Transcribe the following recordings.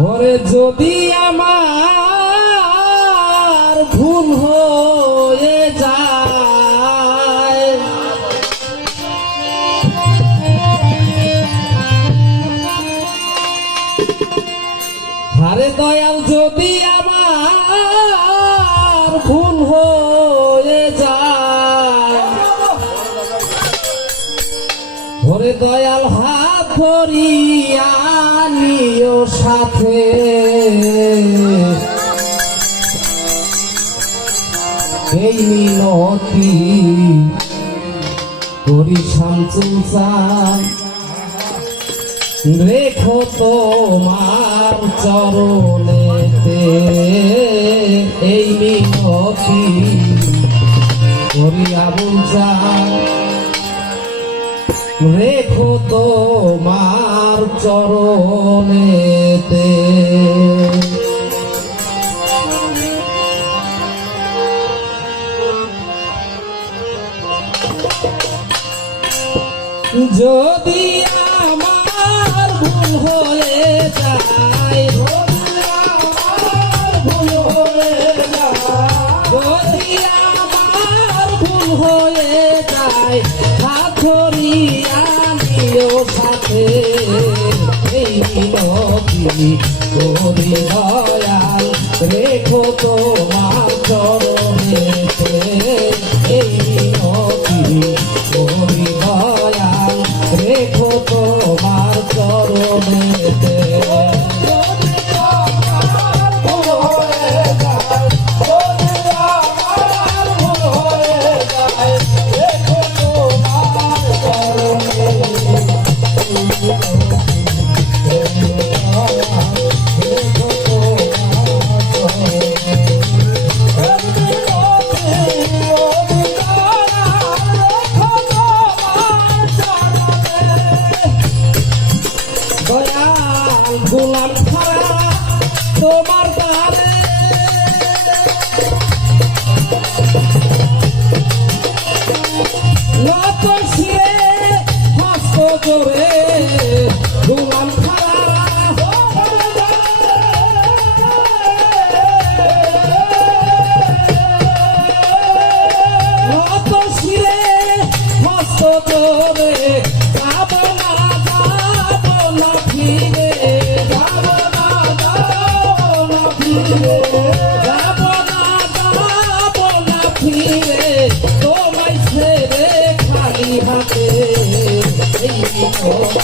ওরে যদি আমার ভুল হয়ে যায়। হারে দয়াল যদি ওরে দয়াল হাত ধরিয়া নিও সাথে। এই মিনতি করি শামসুল রেখো তোমার চরণেতে। এই মিনতি করি আবুল চান রেখো তোমার চরণেতে। যদি আমার ভুল হয়ে যায় ভুল হয়ে যায়, যদি আমার ভুল হয়ে যায় ধরিয়া নিও সাথে এই নদী করি দয়াল রেখো তোমার গোলাম খারা তোমার দ্বারে নতুন শিরে হস্ত জোরে গোলাম নতুন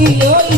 ওই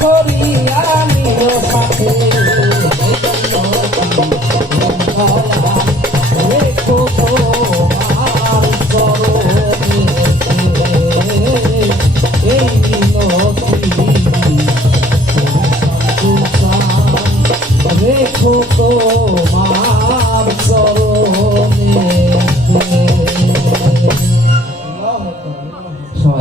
করিয়া নির সাথে